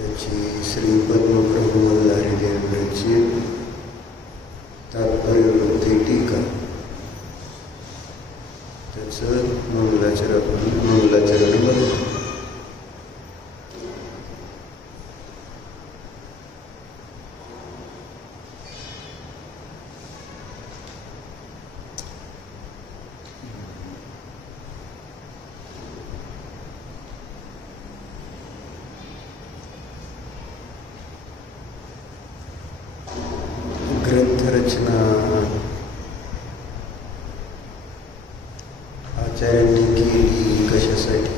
त्याची श्री पद्मप्रभू मल्हारी देवची तात्पर्यवृत्ती टीका, त्याचं मंगलाचरण बघतो. ग्रंथरचना आचार्यांनी केली कशासाठी?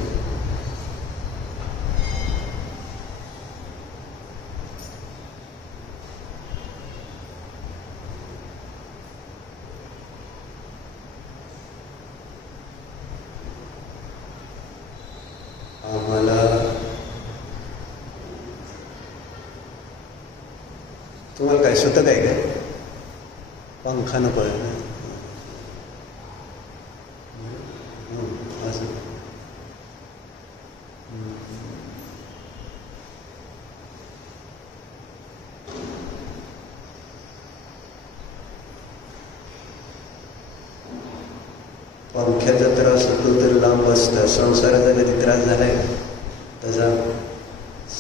आम्हाला तुम्हाला काय सुतक आहे काय? पंखा नको आहे ना असं. पंख्याचा त्रास होतो तर लांब असता. संसाराचा कधी त्रास झालाय तसा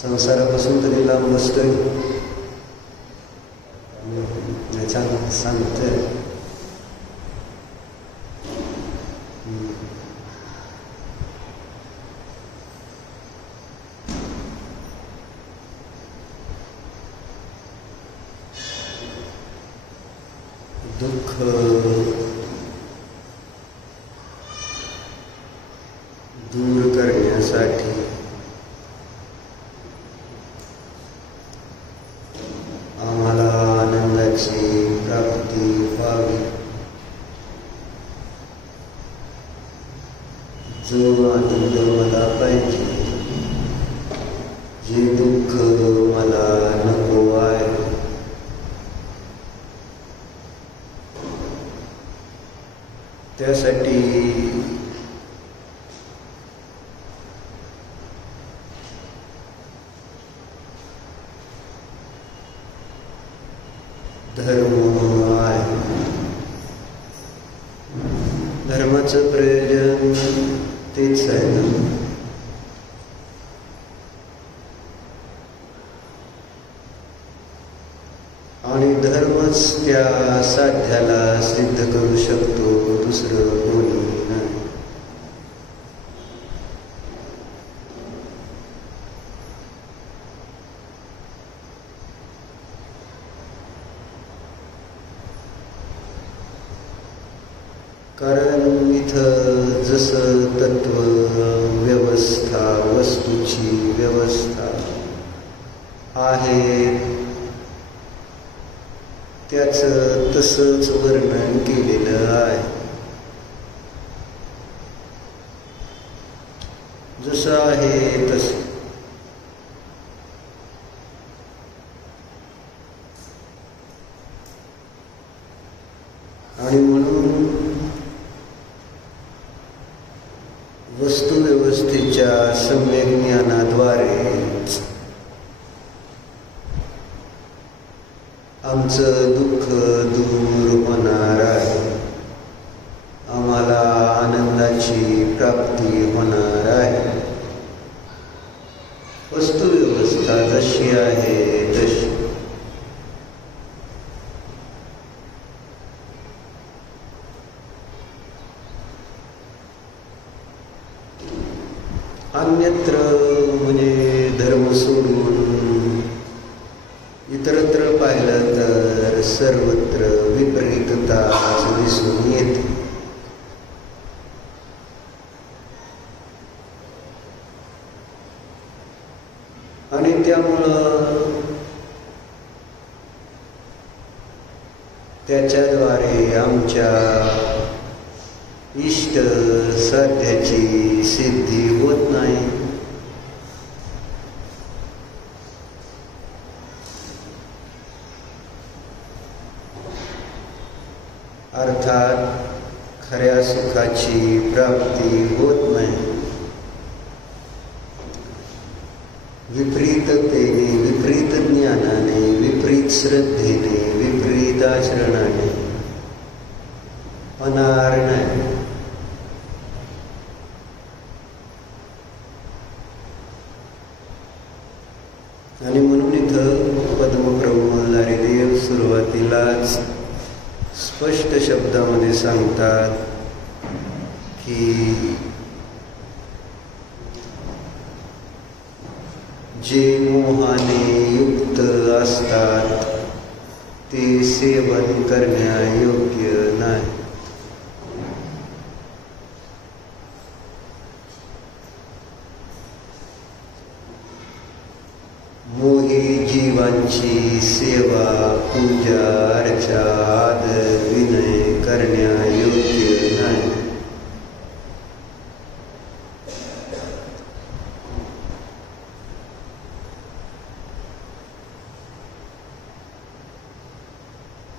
संसारापासून तरी लांब बसतोय. सांगतोय दुःख दूर करण्यासाठी आम्हाला आनंदाची प्राप्ती व्हावी. जो आनंद मला पाहिजे, जे दुःख मला नको आहे, त्यासाठी धर्म आहे. धर्माचं प्रयोजन तेच आहे ना. आणि धर्मच त्या साध्याला सिद्ध करू शकतो, दुसरं कोणी नाही. कारण इथं जसं तत्व व्यवस्था, वस्तूची व्यवस्था आहे त्याचं तसंच वर्णन केलेलं आहे. जसं आहे तसं. आणि म्हणून वस्तुव्यवस्थेच्या सम्यक ज्ञानाद्वारेच आमचं दुःख दूर होणार आहे. आम्हाला आनंदाची प्राप्ती होणार आहे. वस्तुव्यवस्था जशी आहे तशी. अन्यत्र म्हणजे धर्म सोडून इतरत्र पाहिलं तर सर्वत्र विपरीतता दिसून येते. आणि त्यामुळं त्याच्याद्वारे आमच्या इष्ट साध्याची सिद्धी होत नाही. अर्थात खऱ्या सुखाची प्राप्ती होत नाही. विपरीततेने, विपरीत ज्ञानाने, विपरीत श्रद्धेने, विपरीत आचरणाने होणार नाही. आणि म्हणून इथं पद्मब्रह्मचारी देव सुरुवातीलाच स्पष्ट शब्दामध्ये सांगतात की जे मोहाने युक्त असतात ते सेवन करण्यायोग्य नाही. मोही जीवांची सेवा, पूजा, अर्चा, आदर, विनय करण्यायोग्य नाही.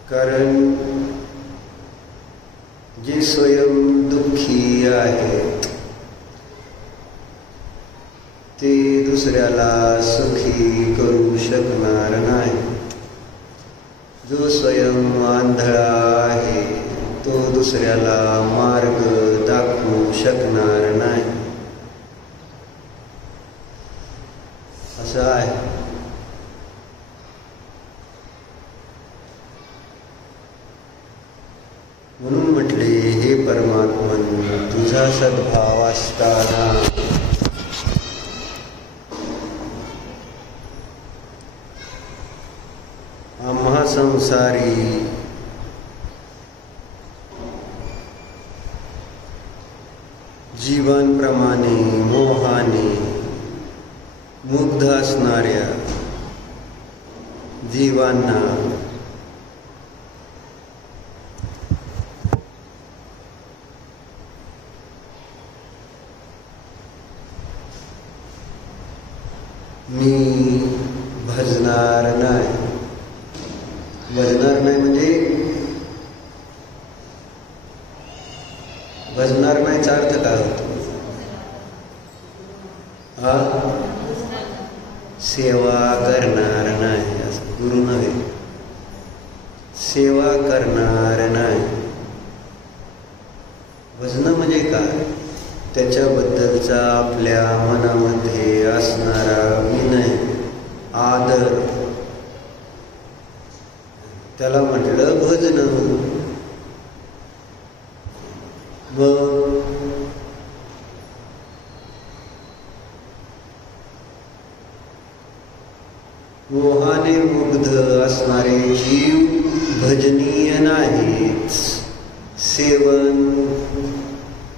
कारण जे स्वयं दुःखी आहेत ते दुसऱ्याला सुखी करू शकणार नाही. जो स्वयं आंधळा आहे तो दुसऱ्याला मार्ग दाखवू शकणार नाही. असं आहे. म्हणून म्हटले, हे परमात्मन, तुझा सद्भाव असताना आम्हा संसारी जीवांप्रमाणे मोहाने मुग्ध असणाऱ्या जीवांना मी भजणार नाही. भजणार नाही म्हणजे भजणार नाहीचा अर्थ काय होतो? हा, सेवा करणार नाही असं. गुरु नव्हे, सेवा करणार नाही. भजन म्हणजे काय? त्याच्याबद्दलचा आपल्या मनामध्ये असणारा विनय, आदर, त्याला म्हटलं भजन. मग मोहाने मुग्ध असणारे जीव भजनीय नाहीत, सेवन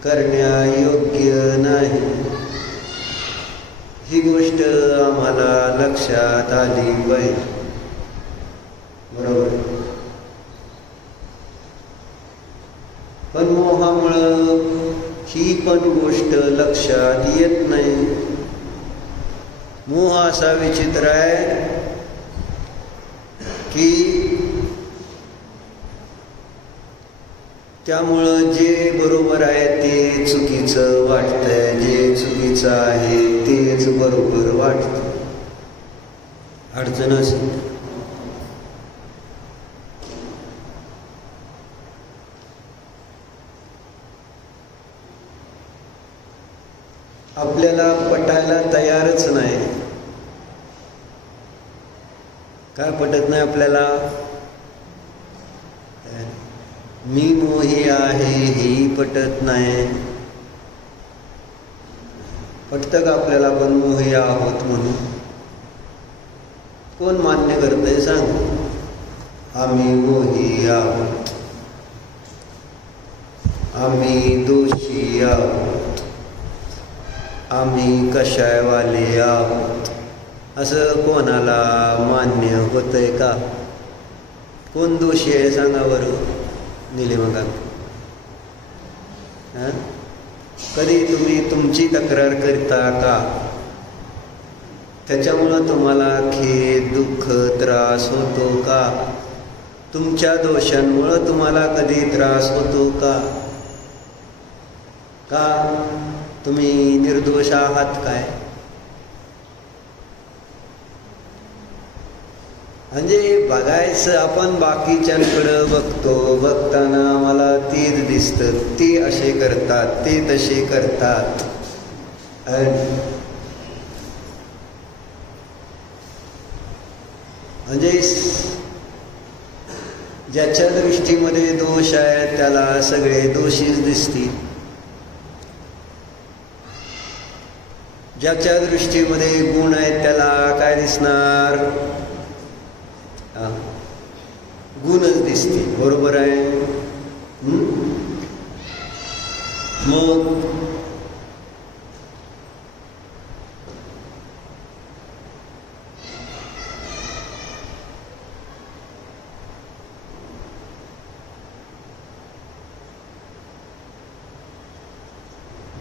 करण्यायोग्य नाही. ही गोष्ट आम्हाला लक्षात आली पाहिजे. बरोबर. पण मोहामुळं ही पण गोष्ट लक्षात येत नाही. मोह असा विचित्र आहे की त्यामुळं जे बरोबर आहे ते चुकीचं वाटतंय, जे चुकीचं आहे तेच बरोबर वाटतं. अडचण असेल. आपल्याला पटायला तयारच नाही. काय पटत नाही आपल्याला? मी मोही आहे ही पटत नाही. पटतं का आपल्याला आपण मोही आहोत म्हणून? कोण मान्य करतंय सांग? आम्ही मोही आहोत, आम्ही दोषी आहोत, आम्ही कशायवाले आहोत, असं कोणाला मान्य होतंय का? कोण दोषी आहे सांगा बरं निलिमाकांत? कधी तुम्ही तुमची तक्रार करता का? त्याच्यामुळं तुम्हाला खेद, दुःख, त्रास होतो का? तुमच्या दोषांमुळं तुम्हाला कधी त्रास होतो का? का तुम्ही निर्दोष आहात काय? म्हणजे बघायचं आपण बाकीच्यांकडं बघतो, बघताना मला तेच दिसतं, ते असे करतात, ते तसे करतात. म्हणजे ज्याच्या दृष्टीमध्ये दोष आहेत त्याला सगळे दोषीच दिसतील. ज्याच्या दृष्टीमध्ये गुण आहेत त्याला काय दिसणार? गुणच दिसतील. बरोबर आहे. मग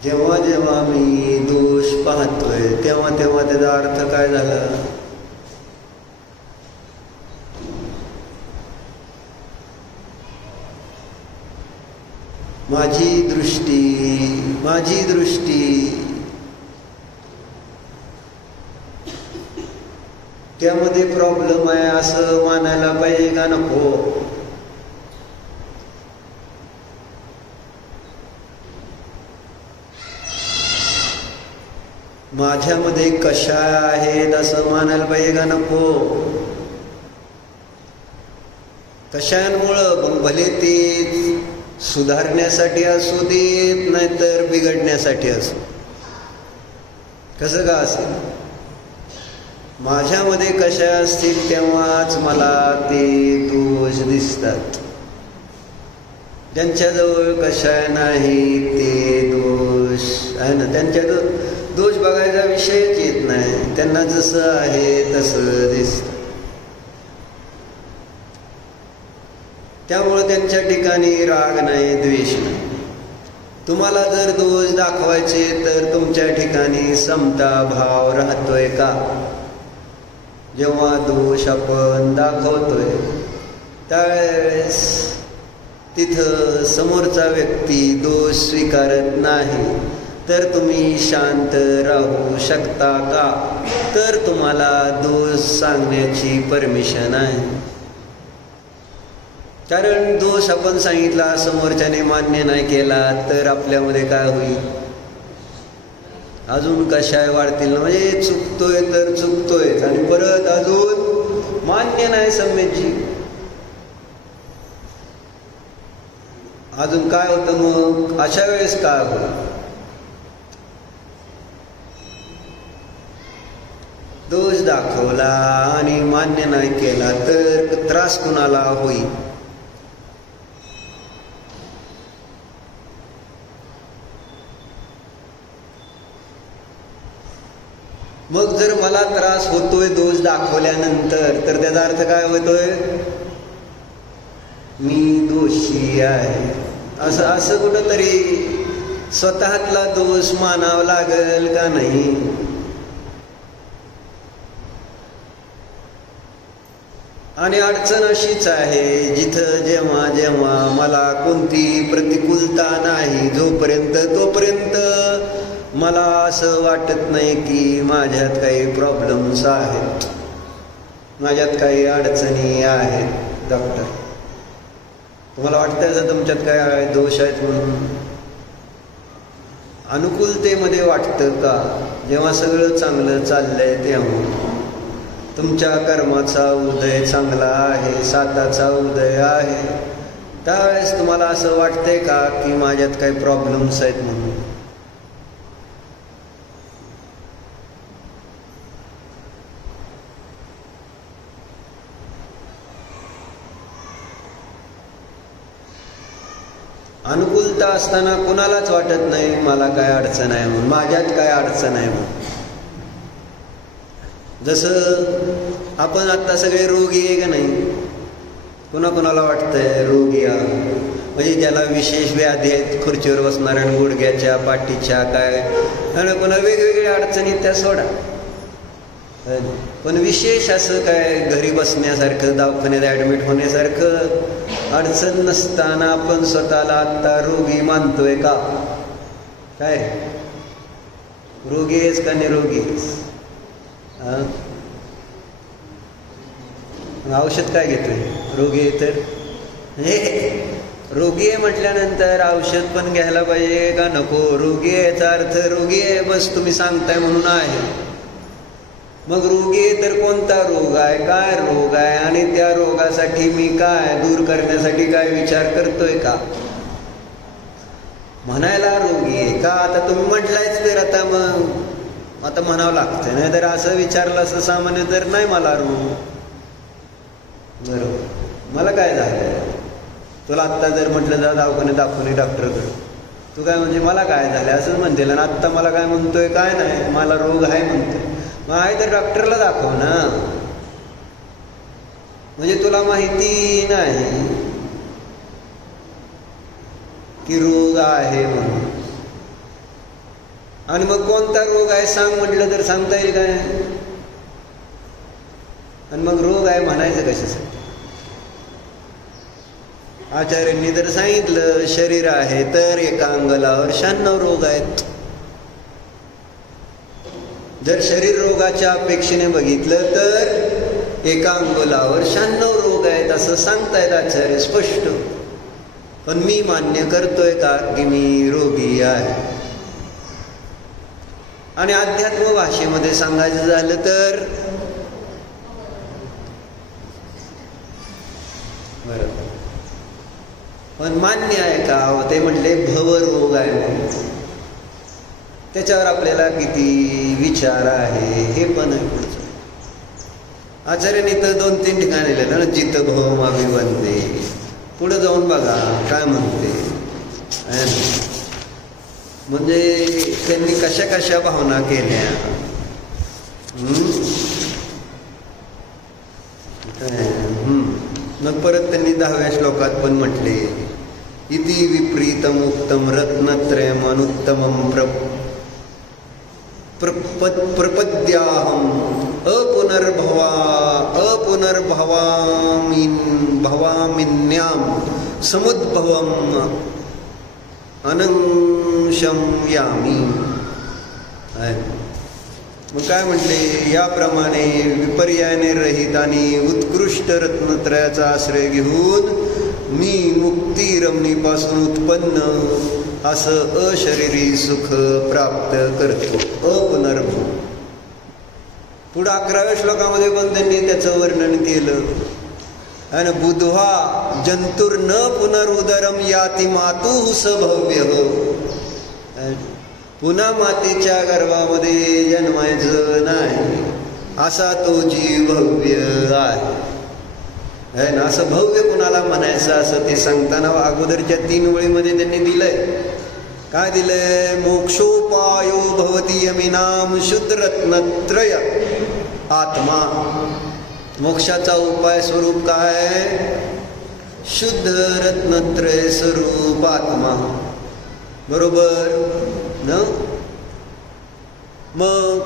जेव्हा जेव्हा मी दोष पाहतोय तेव्हा तेव्हा त्याचा अर्थ काय झाला? माझी दृष्टी त्यामध्ये प्रॉब्लेम आहे असं मानायला पाहिजे का नको? माझ्यामध्ये कशा आहेत असं मानायला पाहिजे का नको? कशांमुळं? मग भले ते सुधारण्यासाठी असू देत नाहीतर बिघडण्यासाठी असू, कसं का असेल, माझ्यामध्ये कशा असतील तेव्हाच मला ते दोष दिसतात. ज्यांच्याजवळ कशा नाही ते दोष आहे ना, त्यांच्याजवळ दोष बघायचा विषयच येत नाही. त्यांना जसं आहे तसं दिसतं. त्यामुळे त्यांच्या ठिकाणी राग नाही, द्वेष नाही. तुम्हाला जर दोष दाखवायचे तर तुमच्या ठिकाणी समता भाव राहतोय का? जेव्हा दोष आपण दाखवतोय त्यावेळेस तिथं समोरचा व्यक्ती दोष स्वीकारत नाही तर तुम्ही शांत राहू शकता का? तर तुम्हाला दोष सांगण्याची परमिशन आहे. कारण दोष आपण सांगितला, समोरच्याने मान्य नाही केला तर आपल्यामध्ये काय होईल? अजून कशाय वाढतील. म्हणजे चुकतोय तर चुकतोय आणि परत अजून मान्य नाही सम्यकजी. अजून काय होतं मग? अशा वेळेस काय होईल? दोष दाखवला आणि मान्य नाही केला तर त्रास कुणाला होईल? मग जर मला त्रास होतोय दोष दाखवल्यानंतर तर त्याचा अर्थ काय होतोय? मी दोषी आहे असं कुठंतरी स्वतःतला दोष मानावा लागेल का नाही? आणि अडचण अशीच आहे, जिथं जेव्हा जेव्हा मला कोणती प्रतिकूलता नाही तोपर्यंत मला असं वाटत नाही की माझ्यात काही प्रॉब्लेम्स आहेत, माझ्यात काही अडचणी आहेत. डॉक्टर, तुम्हाला वाटतं का तुमच्यात काय दोष आहेत म्हणून? अनुकूलतेमध्ये वाटतं का? जेव्हा सगळं चांगलं चाललंय तेव्हा तुमच्या कर्माचा उदय चांगला आहे, साताचा उदय आहे, त्यावेळेस तुम्हाला असं वाटतंय का की माझ्यात काही प्रॉब्लेम्स आहेत म्हणून? अनुकूलता असताना कुणालाच वाटत नाही मला काय अडचण आहे म्हणून, माझ्यात काय अडचण आहे म्हणून. जसं आपण आता सगळे रोगी आहे का नाही? कुणाला वाटतंय रोगी आहे म्हणजे ज्याला विशेष व्याधी आहेत, खुर्चीवर बसणाऱ्या, गुडघ्याच्या पाठीच्या काय, आणि कोणा वेगवेगळ्या अडचणी त्या सोडा. पण विशेष असं काय घरी बसण्यासारखं, दवाखान्यात ॲडमिट होण्यासारखं अडचण नसताना आपण स्वतःला आत्ता रोगी मानतोय का? काय रोगी आहेस का निरोगी आहेस? औषध काय घेतोय? रोगी आहे तर हे रोगी आहे म्हटल्यानंतर औषध पण घ्यायला पाहिजे का नको? रोगी आहे याचा अर्थ रोगी आहे बस तुम्ही सांगताय म्हणून आहे. मग रोगी आहे तर कोणता रोग आहे, काय रोग आहे, आणि त्या रोगासाठी मी काय दूर करण्यासाठी काय विचार करतोय का? म्हणायला रोगी आहे का? आता तुम्ही म्हटलायच तर आता मग आता म्हणावं लागतं. नाही तर असं विचारलं असं सामान्य तर नाही मला रोग. बरोबर, मला काय झालं? तुला आत्ता जर म्हटलं जा दवाखान्यात दाखवून डॉक्टरकडे, तू काय म्हणजे मला काय झालं असं म्हणते ना. आत्ता मला काय म्हणतोय? काय नाही, मला रोग आहे म्हणतोय. मग आहे तर डॉक्टरला दाखव ना. म्हणजे तुला माहिती नाही की रोग आहे म्हणून. आणि मग कोणता रोग आहे सांग म्हटलं तर सांगता येईल काय? आणि मग रोग आहे म्हणायचं कशासाठी? आचार्यांनी जर सांगितलं शरीर आहे तर एका अंगावर 96 रोग आहेत. जर शरीर रोगाच्या अपेक्षेने बघितलं तर एका अंगोलावर 96 रोग आहेत असं सांगतायत आचार्य स्पष्ट. पण मी मान्य करतोय का की मी रोगी आहे? आणि अध्यात्म भाषेमध्ये सांगायचं झालं तर बरोबर, पण मान्य आहे का? ते म्हटले भवरोग आहे म्हणून. त्याच्यावर आपल्याला किती विचार आहे हे पण आहे पुढचं. आचार्याने तर 2-3 ठिकाणी लिहिलं ना, जित भवम अभिवंदे. पुढे जाऊन बघा काय म्हणते. म्हणजे त्यांनी कशा कशा भावना केल्या. मग परत त्यांनी 10व्या श्लोकात पण म्हटले, इति विपरीतम उत्तम रत्नत्रयम अनुत्तमम प्रपद्याहम भवामिन्याम समुद्भवम अनंशम यामी. मग काय म्हटले? याप्रमाणे विपर्यायाने रहित आणि उत्कृष्ट रत्नत्रयाचा आश्रय घेऊन मी मुक्ती रमणीपासून उत्पन्न असं अशरीरी सुख प्राप्त करतो. अपुनर्भव. पुढे 11व्या श्लोकामध्ये पण त्यांनी त्याचं वर्णन केलं. आणि बुद्ध्वा जंतुर्न पुनरुदरम याति मातुः स भव्य. पुन्हा मातेच्या गर्भामध्ये जन्मायचं नाही असा तो जीव भव्य आहे ना. असं भव्य कुणाला म्हणायचं असं ते सांगताना अगोदरच्या 3 ओळीमध्ये त्यांनी दिलंय. काय दिलंय? मोक्षोपायो भवती यमिनाम शुद्धरत्नत्रय आत्मा. मोक्षाचा उपाय स्वरूप काय? शुद्ध रत्नत्रय स्वरूप आत्मा. बरोबर न? मग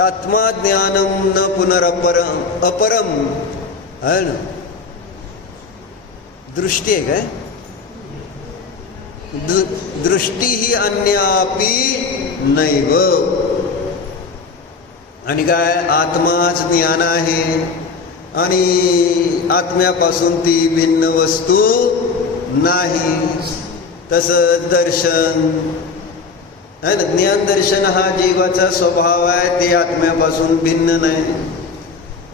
आत्मा ज्ञानम न अपरम आहे ना. दृष्टी आहे काय? दृष्टी ही अन्यापी नैव. आणि काय? आत्माच ज्ञान आहे आणि आत्म्यापासून ती भिन्न वस्तू नाही. तसंच दर्शन आहे ना. ज्ञान दर्शन हा जीवाचा स्वभाव आहे, ते आत्म्यापासून भिन्न नाही.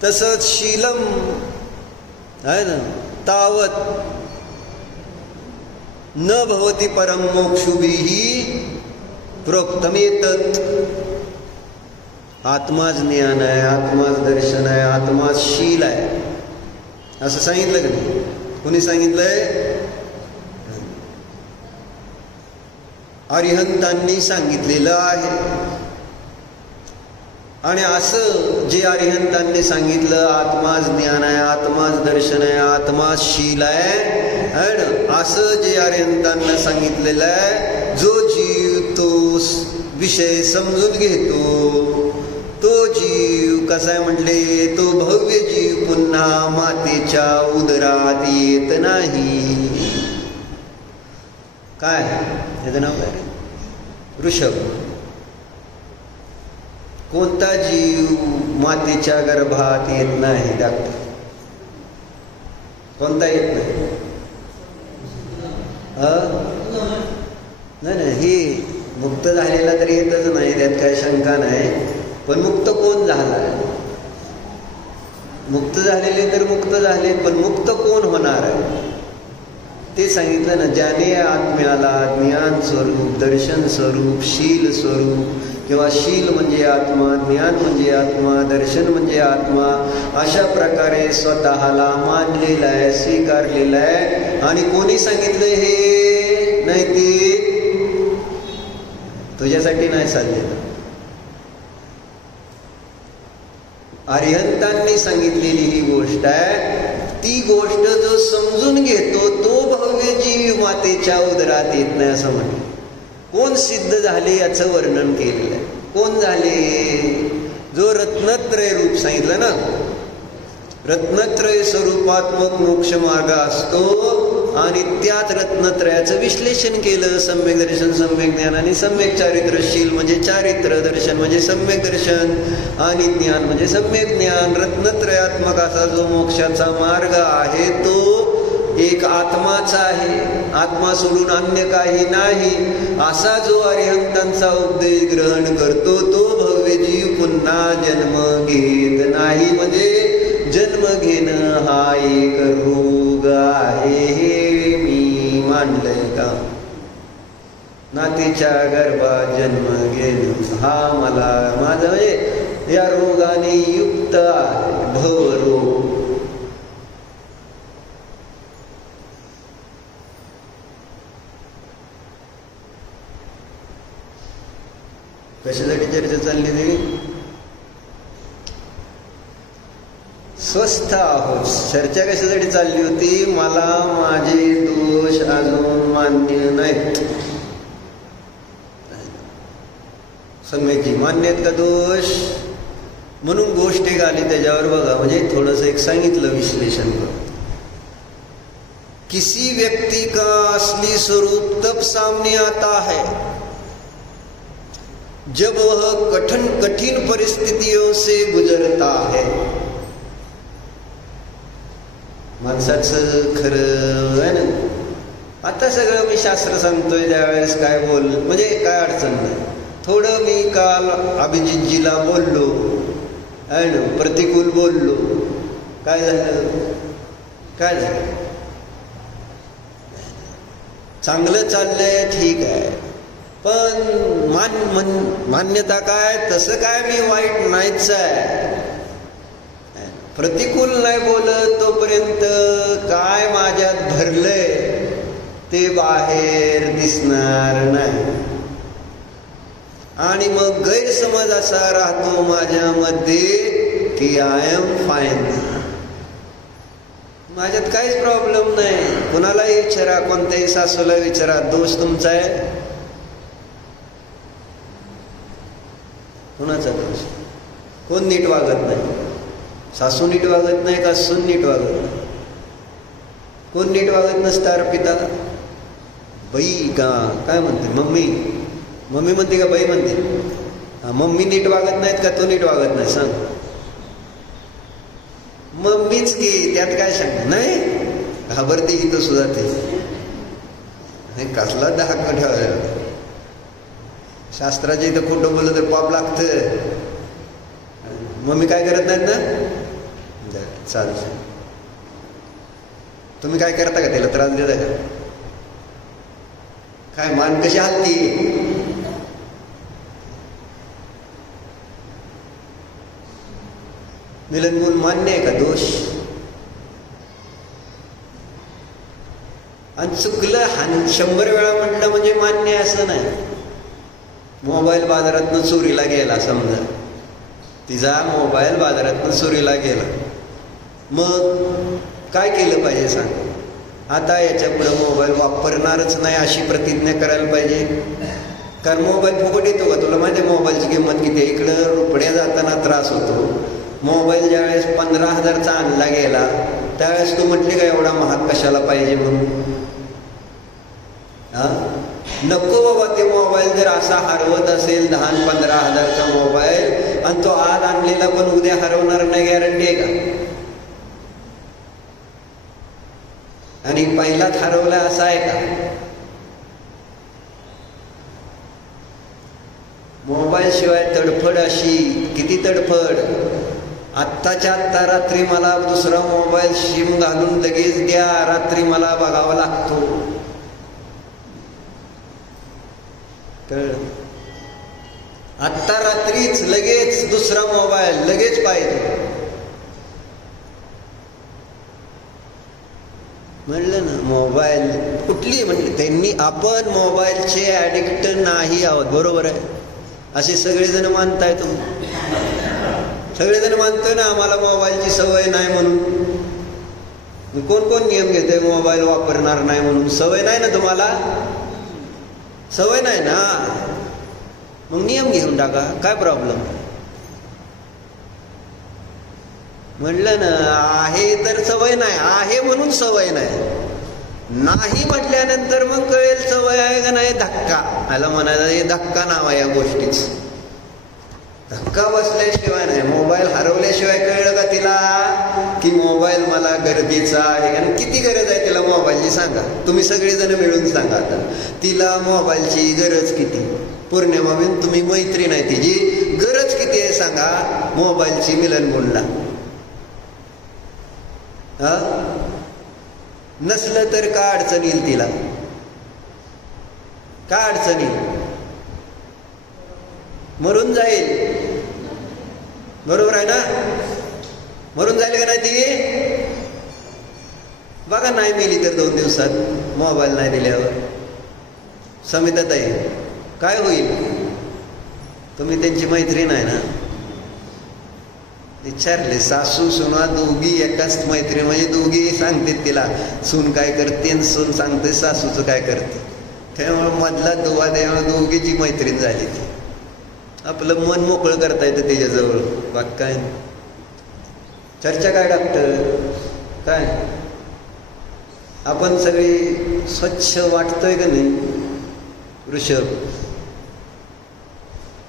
तसंच शीलम आहे ना. तावत न भवती परम मोक्षुभिः प्रोक्तमेतत्. आत्माच ज्ञान आहे, आत्माच दर्शन आहे, आत्माच शील आहे असं सांगितलं का नाही? कोणी सांगितलंय? अरिहंतांनी सांगितलेलं आहे. आणि असं जे अरिहंतांनी सांगितलं, आत्माच ज्ञान आहे, आत्माच दर्शन आहे, आत्माच शील आहे, असं जे अरिहंतांना सांगितलेलं आहे, जो जीव तो विषय समजून घेतो तो जीव कसा आहे म्हटले? तो भव्य जीव पुन्हा मातेच्या उदरात येत नाही. काय त्याचं नाव काय? ऋषभ. कोणता जीव मातेच्या गर्भात येत नाही डॉक्टर? कोणता येत नाही? नाही, ही मुक्त झालेला तरी येतच नाही, त्यात काही शंका नाही. पण मुक्त कोण झाला? मुक्त झालेले तर मुक्त झाले, पण मुक्त कोण होणार आहे ते सांगितलं ना. ज्याने आत्म्याला ज्ञान स्वरूप, दर्शन स्वरूप, शील स्वरूप, किंवा शील म्हणजे आत्मा, ज्ञान म्हणजे आत्मा, दर्शन म्हणजे आत्मा, अशा प्रकारे स्वतःला मानलेलं आहे, स्वीकारलेलं आहे. आणि कोणी सांगितलं हे? नाही, ते तुझ्यासाठी नाही चाललेलं, अरिहंतांनी सांगितलेली ही गोष्ट आहे. ती गोष्ट जो समजून घेतो तो भव्य जीव मातेच्या उदरात येत नाही असं म्हणतो. कोण सिद्ध झाले याचं वर्णन केलेलं आहे. कोण झाले? जो रत्नत्रय रूप सांगितलं ना, रत्नत्रय स्वरूपात्मक मोक्ष मार्ग असतो. आणि त्यात रत्नत्रयाचं विश्लेषण केलं. सम्यक दर्शन, सम्यक ज्ञान आणि सम्यक चारित्र. शील म्हणजे चारित्र, दर्शन म्हणजे सम्यक दर्शन आणि ज्ञान म्हणजे सम्यक ज्ञान. रत्नत्रयात्मक असा जो मोक्षाचा मार्ग आहे तो एक आत्माचा आहे, आत्मा सोडून अन्य काही नाही. असा जो अरिहंतांचा उपदेश ग्रहण करतो तो भव्य जीव पुन्हा जन्म घेत नाही. म्हणजे जन्म घेणं हा एक रोग आहे, हे मी मांडलंय का? नातीच्या गर्भात जन्म घेणं हा मला माझं म्हणजे या रोगाने युक्त आहे, भवरोग. कशासाठी चर्चा चालली तरी? स्वस्थ आहोत. चर्चा कशासाठी चालली होती? मला माझे दोष अजून मान्य नाहीत. सम्यकजी मान्य आहेत का दोष? म्हणून गोष्ट एक आली त्याच्यावर बघा. म्हणजे थोडंसं एक सांगितलं विश्लेषण करून. किसी व्यक्ति का असली स्वरूप तब सामने आता है जब वह कठिन परिस्थितियों से गुजरता है. माणसाचं खरं आहे ना. आता सगळं मी शास्त्र सांगतोय त्यावेळेस काय बोल म्हणजे काय अडचण नाही. थोडं मी काल अभिजितजीला बोललो आहे ना, प्रतिकूल बोललो. काय झालं? काय झालं? चांगलं चाललंय, ठीक आहे, पण मान्यता काय? तसं काय मी वाईट नाहीच आहे. प्रतिकूल नाही बोलत तोपर्यंत काय माझ्यात भरलंय ते बाहेर दिसणार नाही. आणि मग गैरसमज असा राहतो माझ्यामध्ये की आय एम फाईन, माझ्यात काहीच प्रॉब्लेम नाही. कुणालाही विचारा, कोणत्याही सासूला विचारा, दोष तुमचा आहे? कुणाचा दोष? कोण नीट वागत नाही? सासू नीट वागत नाही का सून नीट वागत नाही? कोण नीट वागत नसतं? पिता बाई का काय म्हणते? मम्मी म्हणते का बाई म्हणते? मम्मी नीट वागत नाहीत का? तो नीट वागत नाही? सांग. मम्मीच की, त्यात काय सांग? नाही घाबरते इथं सुद्धा ते कसला धाक ठेवायला. शास्त्राच्या इथं खोटं बोललं तर पाप लागतं. मम्मी काय करत नाहीत ना? चालतं. तुम्ही काय करता का? त्याला त्रास देता का? काय मान कशी हलती? मिलनमूल मान्य आहे का दोष? आणि चुकलं 100 वेळा म्हटलं म्हणजे मान्य असं नाही. मोबाईल बाजारातनं चोरीला गेला समजा, तिचा मोबाईल बाजारातनं चोरीला गेला, मग काय केलं पाहिजे सांग? आता याच्या पुढे मोबाईल वापरणारच नाही अशी प्रतिज्ञा करायला पाहिजे. कारण मोबाईल फुकट येतो का? तुला माहिती आहे मोबाईलची किंमत किती आहे? इकडं रुपड्या जाताना त्रास होतो. मोबाईल ज्यावेळेस 15,000चा आणला गेला त्यावेळेस तू म्हटली का एवढा महाग कशाला पाहिजे म्हणून? नको बाबा. ते मोबाईल जर असा हरवत असेल 10-15 हजारचा मोबाईल आणि तो आज आणलेला पण उद्या हरवणार नाही, गॅरंटी आहे का? आणि पहिलाच हरवला असा आहे का? मोबाईल शिवाय तडफड अशी, किती तडफड. आत्ताच्या आत्ता रात्री मला दुसरा मोबाईल सिम घालून लगेच द्या, रात्री मला बघावा लागतो. तर आत्ता रात्रीच लगेच दुसरा मोबाईल लगेच पाहिजे. म्हणलं ना, मोबाईल कुठली म्हणजे त्यांनी, आपण मोबाईलचे ॲडिक्ट नाही आहोत, बरोबर आहे. असे सगळेजण मानताय तुम्ही, सगळेजण मानतोय ना आम्हाला मोबाईलची सवय नाही म्हणून. कोण कोण नियम घेते मोबाईल वापरणार नाही म्हणून? सवय नाही ना तुम्हाला, सवय नाही ना, मग नियम घेऊन टाका, काय प्रॉब्लेम. म्हणलं ना, आहे तर सवय नाही, आहे म्हणून सवय नाही. नाही म्हटल्यानंतर मग कळेल सवय आहे का नाही. धक्का आला म्हणायला, हे धक्का नाव आहे या गोष्टीच. धक्का बसल्याशिवाय नाही. मोबाईल हरवल्याशिवाय कळलं का तिला की मोबाईल मला गरजेचा आहे. आणि किती गरज आहे तिला मोबाईलची सांगा, तुम्ही सगळेजण मिळून सांगा. आता तिला मोबाईलची गरज किती? पौर्णिमा बिन तुम्ही मैत्रीण आहे, तिची गरज किती आहे सांगा मोबाईलची मिलनमूलला. नसलं तर का अडचण येईल तिला, का अडचण येईल? मरून जाईल, बरोबर आहे ना? मरून जाईल का नाही ती? बघा, नाही मेली तर 2 दिवसात मोबाईल नाही दिल्यावर. समिताताई काय होईल? तुम्ही त्यांची मैत्रीण आहे ना, विचारले. सासू सुना दोघी एकाच मैत्रीण, म्हणजे दोघी सांगते तिला सून काय करते आणि सून सांगते सासूचं काय करते. त्यामुळे मधला दुवा त्यामुळे दोघीची मैत्रीण झाली. ती आपलं मन मोकळं करता येतं त्याच्याजवळ. बाकी काय चर्चा काय डॉक्टर, काय आपण सगळी स्वच्छ वाटतोय का नाही? ऋषभ,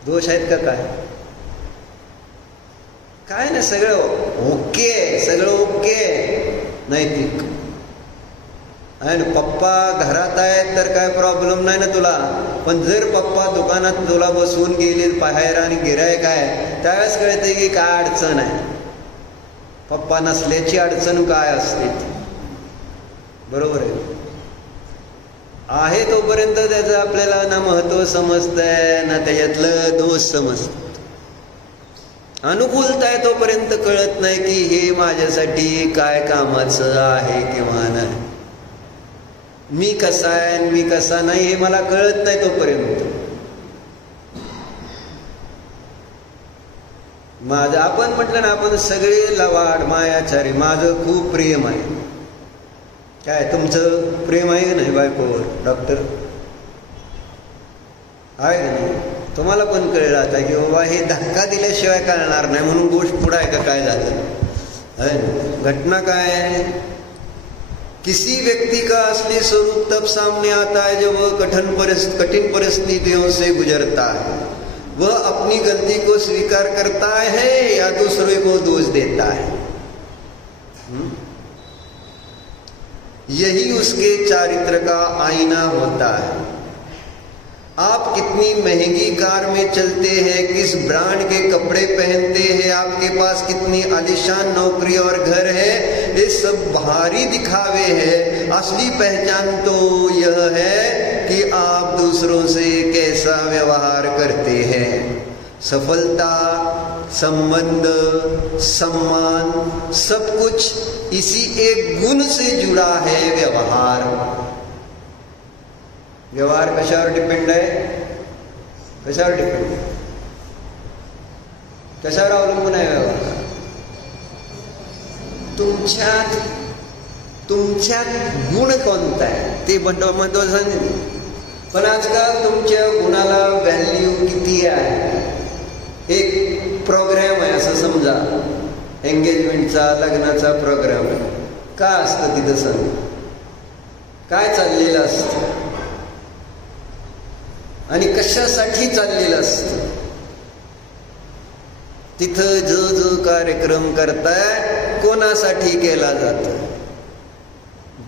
दोष आहेत का? काय काय नाही, सगळं ओके, सगळं ओके, नैतिक आहे ना. पप्पा घरात आहेत तर काय प्रॉब्लेम नाही ना तुला. पण जर पप्पा दुकानात तुला बसवून गेले बाहेर आणि गिऱ्हाईक आहे, त्यावेळेस कळते की काय अडचण आहे. पप्पा नसल्याची अडचण काय असते, बरोबर आहे. आहे तोपर्यंत त्याचं आपल्याला ना महत्व समजतंय ना त्याच्यातलं दोष समजतं. अनुकूलता आहे तोपर्यंत कळत नाही की हे माझ्यासाठी काय कामाचं आहे किंवा नाही. मी कसा आहे आणि मी कसा नाही हे मला कळत नाही तोपर्यंत. माझं आपण म्हटलं ना, आपण सगळे लवाड मायाचारी. माझं खूप प्रेम आहे. काय तुमचं प्रेम आहे का नाही बायकोवर डॉक्टर? आहे का नाही? तुम्हाला पण कळलं आता की बाबा हे धक्का दिल्याशिवाय कळणार नाही म्हणून गोष्ट पुढं आहे का काय झालं. घटना काय है? किसी व्यक्ति का असली स्वरूप तब सामने आता है जब वह कठिन परिस्थितियों से गुजरता है. वह अपनी गलती को स्वीकार करता है या दूसरे को दोष देता है. यही उसके चारित्र का आईना होता है. आप कितनी महंगी कार में चलते हैं, किस ब्रांड के कपड़े पहनते हैं, आपके पास कितनी आलीशान नौकरी और घर है, ये सब बाहरी दिखावे हैं. असली पहचान तो यह है कि आप दूसरों से कैसा व्यवहार करते हैं. सफलता, संबंध, सम्मान, सब कुछ इसी एक गुण से जुड़ा है, व्यवहार. व्यवहार कशावर डिपेंड आहे? कशावर डिपेंड? कशावर अवलंबून आहे व्यवहार? तुमच्यात गुण कोणता आहे ते महत्व सांगेल. पण आजकाल तुमच्या गुणाला व्हॅल्यू किती आहे? एक प्रोग्राम आहे असं समजा, एंगेजमेंटचा, लग्नाचा प्रोग्राम. का असतं तिथं? सांग, काय चाललेलं असतं आणि कशासाठी चाललेलं असतं? तिथं जो जो कार्यक्रम करताय कोणासाठी केला जातो?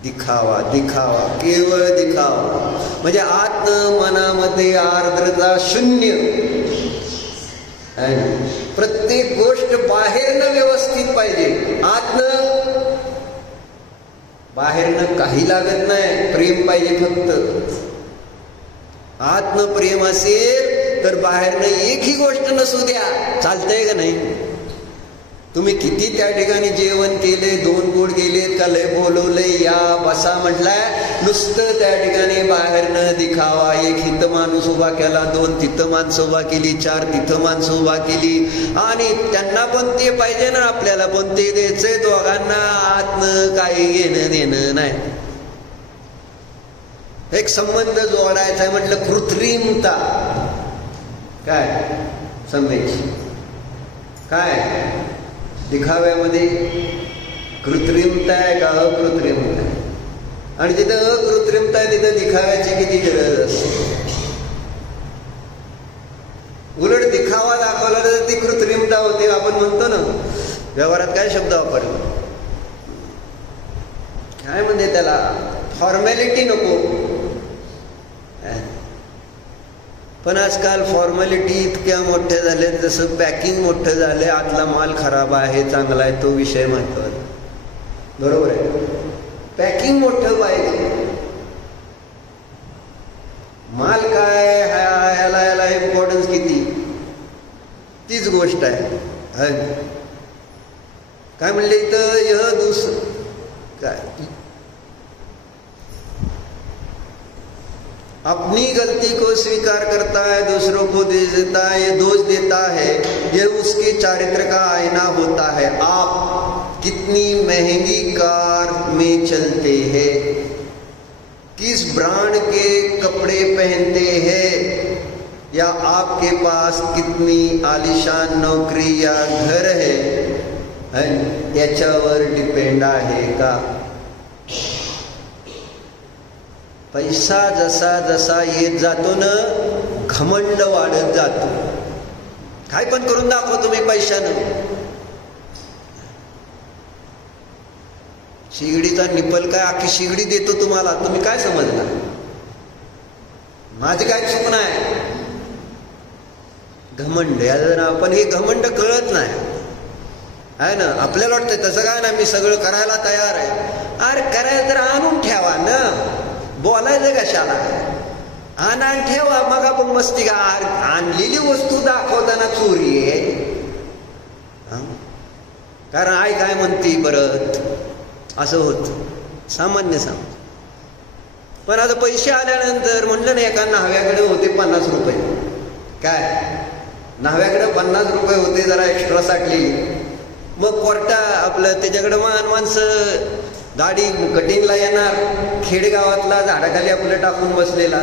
दिखावा, दिखावा, केवळ दिखावा. म्हणजे आत्म मनामध्ये आर्द्रता शून्य. प्रत्येक गोष्ट बाहेरनं व्यवस्थित पाहिजे, आतनं बाहेरनं काही लागत नाही. प्रेम पाहिजे फक्त. आत्म प्रेम असेल तर बाहेरनं एकही गोष्ट नसू द्या, चालतंय का नाही? तुम्ही किती त्या ठिकाणी जेवण केले, 2 गोड गेलेत का, लय बोलवलंय, या बसा म्हटलाय, नुसतं त्या ठिकाणी बाहेरनं दिखावा. एक हिथं माणूस उभा केला, 2 तिथं माणसं उभा केली, 4 तिथं माणसं उभा केली, आणि त्यांना पण ते पाहिजे ना, आपल्याला पण ते द्यायचंय. दोघांना आतनं काही घेणं देणं नाही. एक संबंध जोडायचा म्हटलं कृत्रिमता. काय संदेश? काय दिखाव्यामध्ये कृत्रिमता आहे का अकृत्रिमता? आणि जिथं अकृत्रिमता आहे तिथं दिखाव्याची किती गरज असते. उलट दिखावा दाखवला तर ती कृत्रिमता होते. आपण म्हणतो ना, व्यवहारात काय शब्द वापरला, काय म्हणजे त्याला फॉर्मॅलिटी नको. पण आजकाल फॉर्मॅलिटी इतक्या मोठ्या झाल्या, जसं पॅकिंग मोठं झालंय, आतला माल खराब आहे चांगला आहे तो विषय महत्वाचा. बरोबर आहे, पॅकिंग मोठं पाहिजे. माल काय ह्याला इम्पॉर्टन्स किती, तीच गोष्ट आहे. काय म्हणले इथं दुसरं काय, अपनी गलती को स्वीकार करता है, दूसरों को दोष देता है, ये उसके चारित्र का आईना होता है. आप कितनी महंगी कार में चलते हैं, किस ब्रांड के कपड़े पहनते हैं, या आपके पास कितनी आलिशान नौकरी या घर है, याच्यावर डिपेंड आहे का? पैसा जसा जसा येत जातो ना, घमंड वाढत जातो. काय पण करून दाखवतो मी पैशानं. शिगडीचा निपल काय, अख्खी शिगडी देतो तुम्हाला, तुम्ही काय समजला? माझी काय चूक नाही. घमंड पण हे घमंड कळत नाही आहे ना. आपल्याला वाटतंय तसं काय ना, मी सगळं करायला तयार आहे. अरे करायला तर आणून ठेवा ना, बोलायचं कशाला? आणा ठेवा, मग आपण मस्ती का. आणलेली वस्तू दाखवताना चोरी आहे. कारण आई काय म्हणती परत, असं होत सामान्य पण आता पैसे आल्यानंतर म्हणलं ना, एका न्हाव्याकडे होते 50 रुपये. काय न्हाव्याकडे 50 रुपये होते, जरा एक्स्ट्रा साठली. मग कोर्टा आपलं त्याच्याकडे माणसं दाढी कटिंगला येणार, खेडेगावातला झाडाखाली आपलं टाकून बसलेला.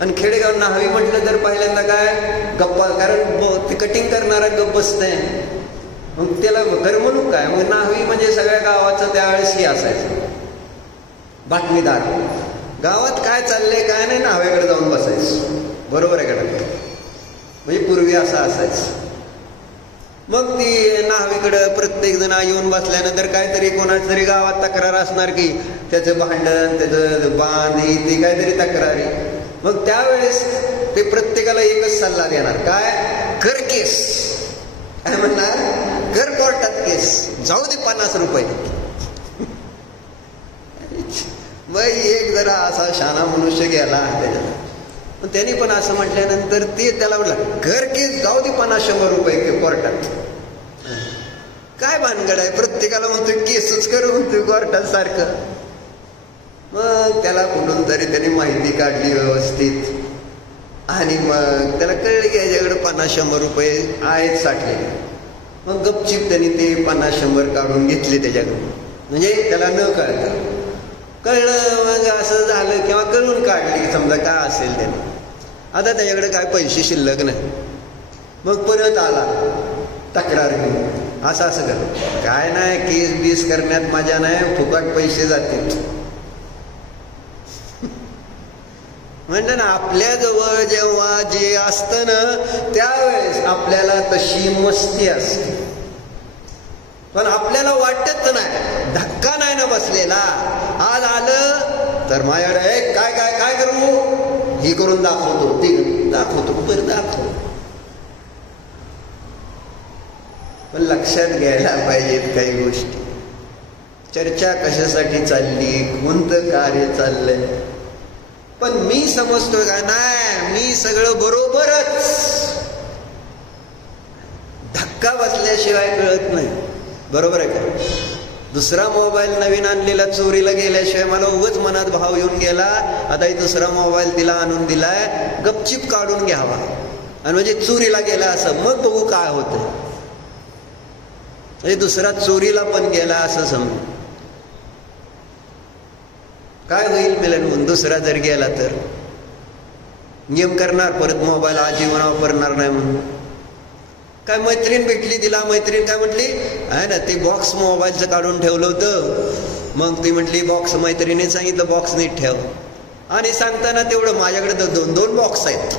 आणि खेडेगाव न्हावी म्हटलं तर पहिल्यांदा काय गप्पा, कारण ते कटिंग करणारा गप्प बसतंय. मग त्याला करमणूक काय, मग न्हावी म्हणजे सगळ्या गावाचं त्यावेळेस ही असायचं बातमीदार. गावात काय चाललंय काय नाही, न्हाव्याकडे जाऊन बसायचं. बरोबर आहे का? म्हणजे पूर्वी असं असायचं. मग ती न्हावीकडं प्रत्येक जण येऊन बसल्यानंतर काहीतरी कोणाच तरी गावात तक्रार असणार की त्याचं भांडण, त्याचं बांध, ती काहीतरी तक्रारी. मग त्यावेळेस ते प्रत्येकाला एकच सल्ला देणार, काय कर केस. काय म्हणणार, कर कोर्टात केस, जाऊ दे 50 रुपये. मग एक जरा असा शाना मनुष्य गेला त्याच्यात. पण त्यांनी पण असं म्हटल्यानंतर ते त्याला म्हटलं, कर केस, जाऊ दे 50-100 रुपये कोर्टात. काय भानगड आहे, प्रत्येकाला म्हणतो केसच करू म्हणतो कोर्टात सारखं. मग त्याला कुठून तरी त्यांनी माहिती काढली व्यवस्थित, आणि मग त्याला कळलं की याच्याकडे 50-100 रुपये आहेत साठले. मग गपचीप त्यांनी ते 50-100 काढून घेतले त्याच्याकडून, म्हणजे त्याला न कळलं. मग असं झालं किंवा कळून काढली समजा काय असेल त्याने. आता त्याच्याकडे काय पैसे शिल्लक नाही. मग परत आला तक्रार घेऊन, असं कर. काय नाही, केस बीस करण्यात मजा नाही, फुकट पैसे जातील. म्हणजे ना आपल्याजवळ जेव्हा जे असतं ना त्यावेळेस आपल्याला तशी मस्ती असते, पण आपल्याला वाटत नाही, धक्का नाही ना बसलेला. आज आलं तर माझ्याकडे काय काय काय करू, ही करून दाखवतो, ती दाखवतो, बरं दाखव. पण लक्षात घ्यायला पाहिजेत काही गोष्टी. चर्चा कशासाठी चालली, कोणतं कार्य चाललंय, पण मी समजतोय का नाही, मी सगळं बरोबरच. धक्का बसल्याशिवाय कळत नाही, बरोबर आहे का? दुसरा मोबाईल नवीन आणलेला चोरीला गेल्याशिवाय मला उगाच मनात भाव येऊन गेला, आता दुसरा मोबाईल तिला आणून दिलाय, गपचिप काढून घ्यावा आणि म्हणजे चोरीला गेला असं, मग बघू काय होतं. म्हणजे दुसरा चोरीला पण गेला असं समज. काय होईल मिलन म्हणून दुसरा जर गेला तर नियम करणार, परत मोबाईल आजीवन वापरणार नाही म्हणून. काय मैत्रीण भेटली तिला, मैत्रीण काय म्हटली, आहे ना ते बॉक्स मोबाईलचं काढून ठेवलं होतं, मग ती म्हटली बॉक्स, मैत्रिणीने सांगितलं बॉक्स नीट ठेव, आणि सांगताना तेवढं माझ्याकडे तर 2-2 बॉक्स आहेत,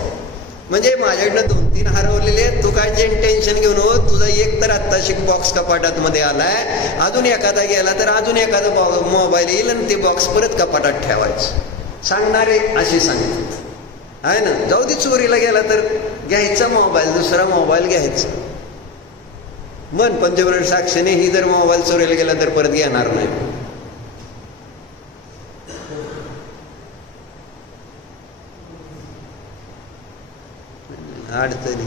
म्हणजे माझ्याकडनं 2-3 हरवलेले आहेत. तू काय टेन्शन घेऊन हो, तुझा एक तर आत्ताशी बॉक्स कपाटात मध्ये आलाय, अजून एखादा गेला तर अजून एखादा मोबाईल येईल आणि ते बॉक्स परत कपाटात ठेवायचं. सांगणारे अशी सांगतात, आहे ना. जाऊ दे, चोरीला गेला तर घ्यायचा मोबाईल, दुसरा मोबाईल घ्यायचा. मन पंचब्रह्म साक्षीने ही जर मोबाईल चोरीला गेला तर परत घेणार नाही. अडचणी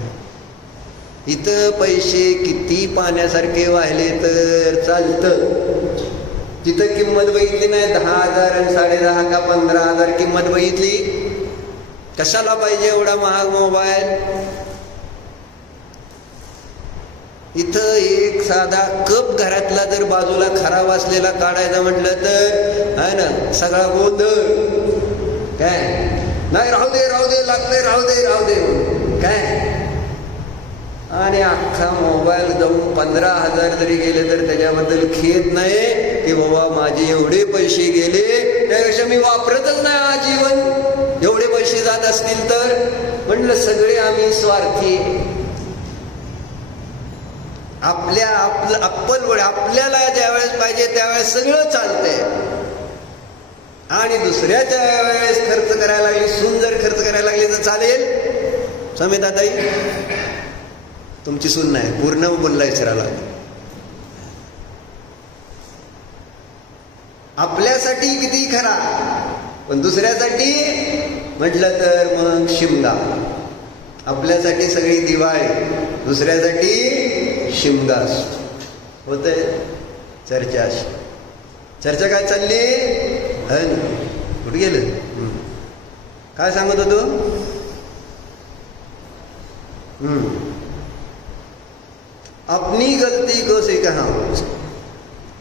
इथं पैसे किती पाण्यासारखे वाहिले तर चालतं. तिथं किंमत बघितली नाही, 10,000 आणि 10,500 का 15,000 किंमत बघितली, कशाला पाहिजे एवढा महाग मोबाईल. इथं एक साधा कप घरातला जर बाजूला खराब असलेला काढायचा म्हटलं तर आहे ना सगळा गोंधळ. काय नाही, राहू दे राहू दे, लागतंय राहू दे राहू दे काय. आणि अख्खा मोबाईल जाऊन 15,000 जरी गेले तर त्याच्याबद्दल खेद नाही की बाबा माझे एवढे पैसे गेले, त्यापेक्षा मी वापरतच नाही आजीवन, एवढे पैसे जात असतील तर. म्हणलं सगळे आम्ही स्वार्थी. आपल्याला ज्यावेळेस पाहिजे त्यावेळेस सगळं चालतंय, आणि दुसऱ्याच्या वेळेस खर्च करायला लागली, सून जर खर्च करायला लागली तर चालेल. समिताताई तुमची सून नाही, पूर्ण बोलला विचारायला. आपल्यासाठी किती खरा, पण दुसऱ्यासाठी म्हटलं तर मग शिमगा. आपल्यासाठी सगळी दिवाळी, दुसऱ्यासाठी शिमगा होतंय. चर्चा अशी. चर्चा काय चालली, कुठे गेलं, काय सांगत होतो. अपनी गलती को सिखाना.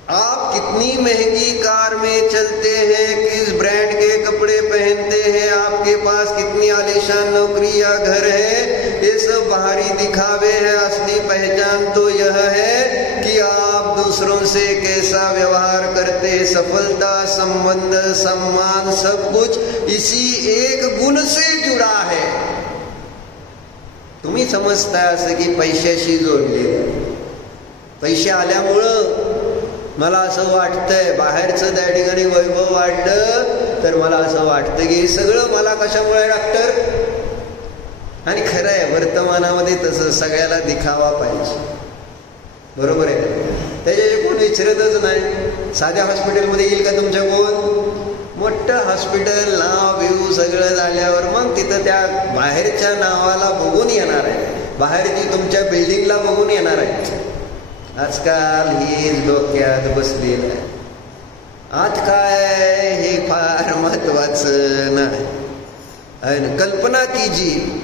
आप कितनी महंगी कार में चलते हैं, किस ब्रांड के कपड़े पहनते हैं, आपके पास कितनी आलीशान नौकरी या घर है, ये सब बाहरी दिखावे हैं. असली पहचान तो यह है कि आप दूसरों से कैसा व्यवहार करते हैं. सफलता, संबंध, सम्मान सब कुछ इसी एक गुण से जुड़ा है. तुम्ही समजताय असं की पैशाशी जोडले. पैसे आल्यामुळं मला असं वाटतंय, बाहेरचं त्या ठिकाणी वैभव वाढलं तर मला असं वाटतं की सगळं मला कशामुळे डॉक्टर. आणि खरं आहे वर्तमानामध्ये तसं सगळ्याला दिखावा पाहिजे, बरोबर आहे. त्याच्याशी कोण विचारतच नाही. साध्या हॉस्पिटलमध्ये येईल का तुमच्या कोण, मोठं हॉस्पिटल, नाव बिव सगळं झाल्यावर मग तिथं त्या बाहेरच्या नावाला बघून येणार आहे, बाहेरची तुमच्या बिल्डिंगला बघून येणार आहे. आजकाल ही डोक्यात बसलेलं आहे. आज काय हे फार महत्वाचं नाही. कल्पना कीजिए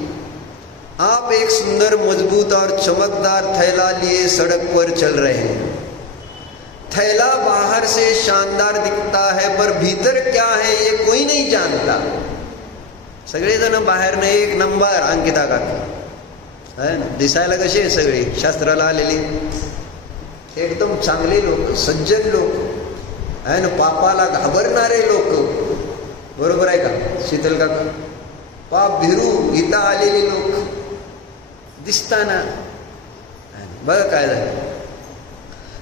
आप एक सुंदर, मजबूत और चमकदार थैला लिए सड़क पर चल रहे हैं. थैला बाहर से शानदार दिखता है पर भीतर क्या है ये कोई नहीं जानता. सगळेजण बाहेरनं एक नंबर अंकिता काका है ना, दिसायला कसे आहे सगळे शास्त्राला आलेली, एकदम चांगले लोक, सज्जन लोक आहे ना, पापाला घाबरणारे लोक, बरोबर आहे का शीतल काका. पाप भिरू इथं आलेले लोक दिसताना बघा काय झालं।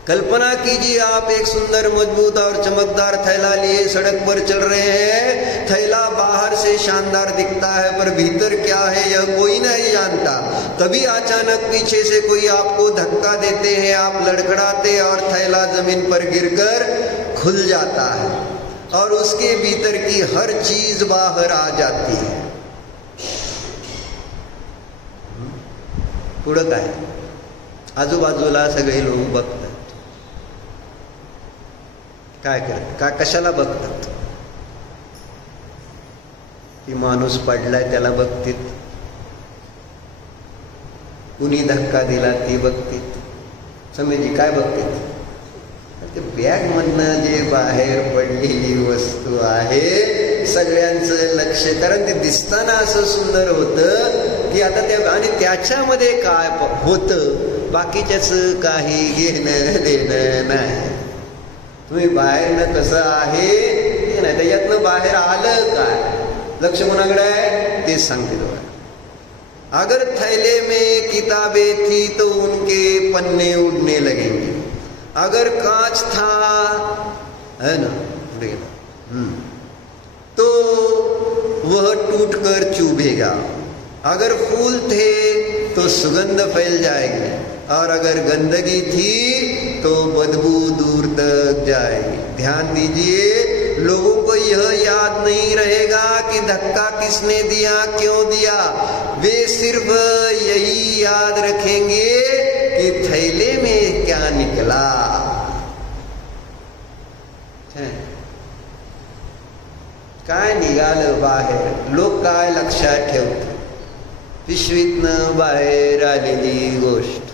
कल्पना कीजिए आप एक सुंदर मजबूत और चमकदार थैला लिए सड़क पर चल रहे हैं। थैला बाहर से शानदार दिखता है पर भीतर क्या है यह कोई नहीं जानता। तभी अचानक पीछे से कोई आपको धक्का देते हैं, आप लड़खड़ाते और थैला जमीन पर गिरकर खुल जाता है और उसके भीतर की हर चीज बाहर आ जाती है। पुढं काय, आजूबाजूला सगळे लोक बघतात, काय करतात, का कशाला बघतात? की माणूस पडलाय त्याला बघतील, कुणी धक्का दिला ती बघतील, समजी काय बघतील? ते बॅग मधनं जे बाहेर पडलेली वस्तू आहे सगळ्यांचं लक्ष, कारण ते दिसताना असं सुंदर होतं की आता त्या, आणि त्याच्यामध्ये काय होतं बाकीच्याच काही घेणं देणं नाही। तुम्ही बाहेरनं कसं आहे ते नाही, त्याच्यातनं बाहेर आलं काय लक्ष कोणाकडे आहे ते सांगते दोघा। अगर थैले में किताबें थी तो उनके पन्ने उड़ने लगेंगे, अगर कांच था है ना तो वह टूटकर चुभेगा, अगर फूल थे तो सुगंध फैल जाएगी और अगर गंदगी थी तो बदबू दूर तक जाएगी। ध्यान दीजिए, लोगों को यह याद नहीं रहेगा कि धक्का किसने दिया, क्यों दिया, वे सिर्फ यही याद रखेंगे कि थैले में क्या निकला। काय निघालं बाहेर, लोक काय लक्षात ठेवतात, पिशवीतनं बाहेर आलेली गोष्ट।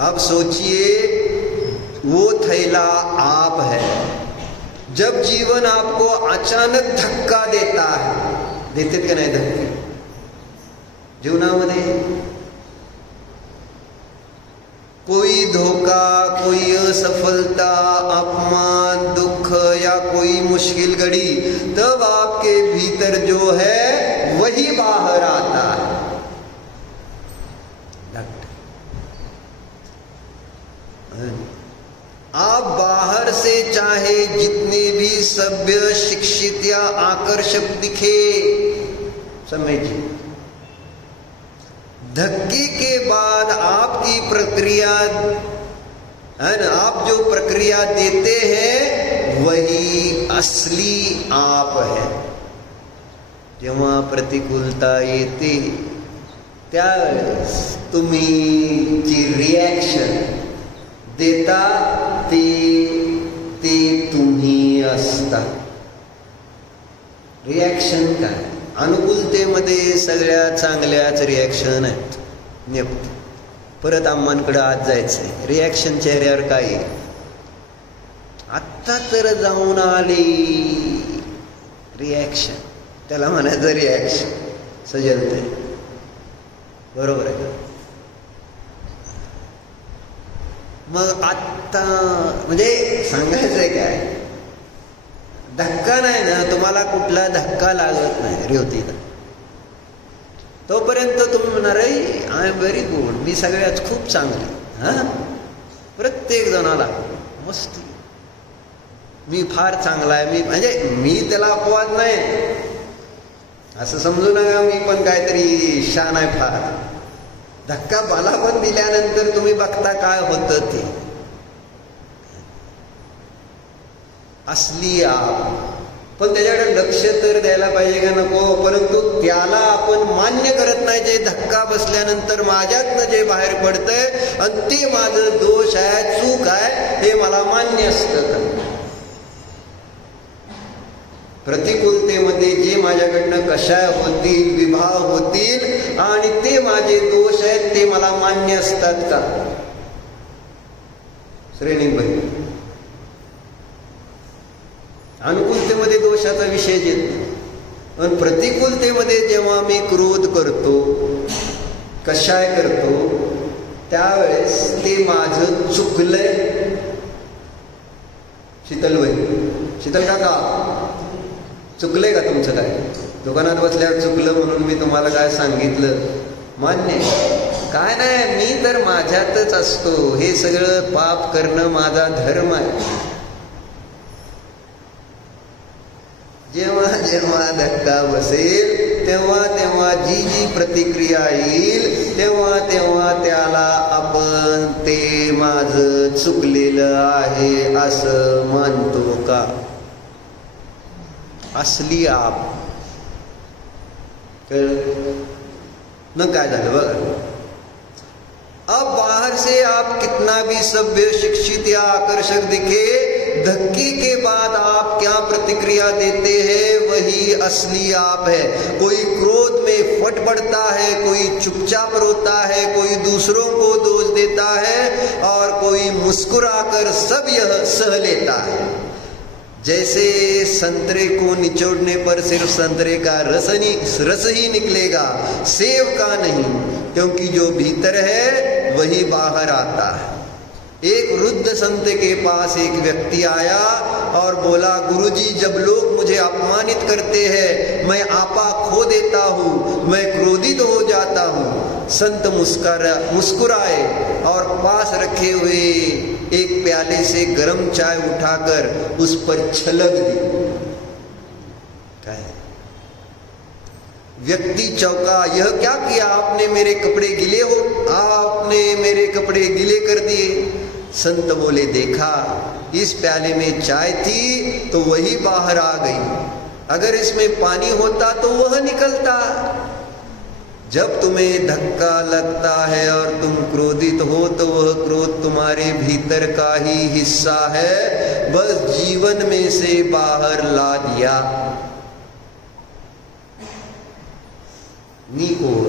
अब सोचिए वो थैला आप है। जब जीवन आपको अचानक धक्का देता है, देते का नाही धक्के जीवनामध्ये, कोई धोखा, कोई असफलता, अपमान, दुख या कोई मुश्किल घड़ी, तब आपके भीतर जो है वही बाहर आता है। आप बाहर से चाहे जितने भी सभ्य, शिक्षित या आकर्षक दिखे, समझिए धक्के के बाद आपकी प्रक्रिया है ना, आप जो प्रक्रिया देते हैं वही असली आप है। जेव्हा प्रतिकूलता येते त्यावेळेस तुम्ही जी रिॲक्शन देता ते तुम्ही असता। रिॲक्शन काय, अनुकूलतेमध्ये सगळ्या चांगल्याच रिॲक्शन आहेत, नेपते परत आम्हांकडे आज जायचंय, रिॲक्शन चेहऱ्यावर काय आहे, आत्ता तर जाऊन आली रिॲक्शन, त्याला म्हणायचं रिॲक्शन, सजलते बरोबर आहे का? मग आत्ता म्हणजे सांगायचंय काय, धक्का नाही ना, तुम्हाला कुठला धक्का लागत नाही रेवतीला, तोपर्यंत तुम्ही म्हणणार आय एम व्हेरी गुड, मी सगळ्यात खूप चांगली, हा प्रत्येक जणाला मस्ती, मी फार चांगला आहे, मी म्हणजे मी त्याला अपवाद नाही असं समजू नका, मी पण काहीतरी शान आहे फार। धक्का मला पण दिल्यानंतर तुम्ही बघता काय होतं ते असली आप, पण त्याच्याकडे लक्ष तर द्यायला पाहिजे का नको? परंतु त्याला आपण मान्य करत नाही, जे धक्का बसल्यानंतर माझ्यातनं जे बाहेर पडतंय आणि ते माझं दोष आहे, चूक आहे, हे मला मान्य असतं का? प्रतिकूलतेमध्ये जे माझ्याकडनं कशा होतील, विभाग होतील आणि ते माझे दोष आहेत, ते मला मान्य असतात का? श्रेणीबाई, अनुकूलतेमध्ये दोषाचा विषय येतो, पण प्रतिकूलतेमध्ये जेव्हा मी क्रोध करतो, कशाय करतो, त्यावेळेस ते माझं चुकलंय। शीतलबाई, शीतल काका चुकलंय का तुमचं काय? दुकानात बसल्यावर चुकलं म्हणून मी तुम्हाला काय सांगितलं मान्य? काय नाही, मी तर माझ्यातच असतो, हे सगळं पाप करणं माझा धर्म आहे. जेव्हा जेव्हा धक्का बसेल तेव्हा तेव्हा जी जी प्रतिक्रिया येईल तेव्हा तेव्हा त्याला आपण ते माझं चुकलेलं आहे असं मानतो का? असली आप न काय झालं बघा. अब बाहर से आप कितना भी सभ्य, शिक्षित या आकर्षक दिखे, धक्के के बाद आप क्या प्रतिक्रिया देते हैं वही असली आप है. कोई क्रोध में फट पड़ता है, कोई चुपचाप रोता है, कोई दूसरों को दोष देता है और कोई मुस्कुराकर सब यह सह लेता है. जैसे संतरे को निचोड़ने पर सिर्फ संतरे का रस ही निकलेगा, सेब का नहीं, क्योंकि जो भीतर है वही बाहर आता है. एक वृद्ध संत के पास एक व्यक्ति आया और बोला, गुरुजी, जब लोग मुझे अपमानित करते हैं मैं आपा खो देता हूँ, मैं क्रोधित हो जाता हूँ. संत मुस्कुराए और पास रखे हुए एक प्याले से गर्म चाय उठाकर उस पर छलक दी. व्यक्ति चौंका, यह क्या किया आपने? मेरे कपड़े गिले हो, आपने मेरे कपड़े गिले कर दिए. संत बोले, देखा, इस प्याले में चाय थी तो वही बाहर आ गई, अगर इसमें पानी होता तो वह निकलता. जब तुम्हें धक्का लगता है और तुम क्रोधित हो तो वह क्रोध तुम्हारे भीतर का ही हिस्सा है, बस जीवन में से बाहर ला दिया. निकोल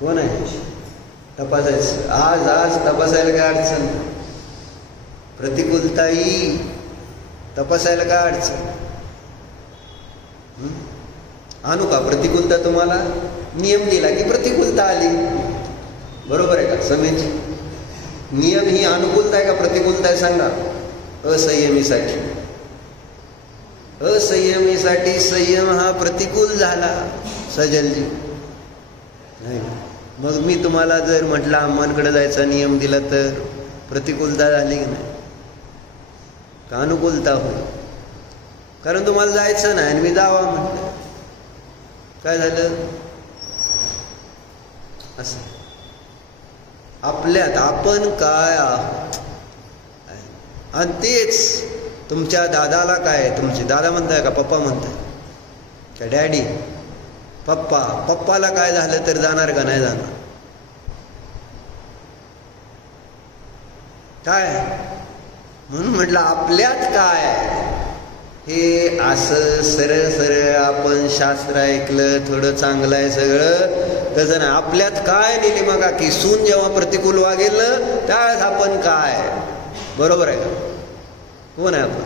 कोण आहे? तपासायचं आज तपासायला काय अडचण? प्रतिकूलता ही तपासायला काय अडचण? आणू का प्रतिकूलता? तुम्हाला नियम दिला की प्रतिकूलता आली, बरोबर आहे का? समेची नियम ही अनुकूलता आहे का प्रतिकूलता आहे सांगा? असंयमीसाठी संयम हा प्रतिकूल झाला सजलजी. नाही, मग मी तुम्हाला जर म्हटलं अम्मांकडे जायचा नियम दिला तर प्रतिकूलता झाली की नाही? का अनुकूलता होईल? कारण तुम्हाला जायचं नाही आणि मी जावा म्हटलं, काय झालं? असं आपल्यात आपण काय आहोत. आणि तेच तुमच्या दादाला काय, तुमचे दादा म्हणताय का पप्पा म्हणताय का डॅडी? पप्पाला काय झालं तर जाणार का नाही जाणार? काय म्हणून म्हटलं आपल्यात काय हे असं सरळ सरळ आपण शास्त्र ऐकलं, थोडं चांगलं आहे सगळं, तसं नाही. आपल्यात काय नेली मग की सून जेव्हा प्रतिकूल वागेल त्यावेळेस आपण काय, बरोबर आहे का? कोण आहे आपण?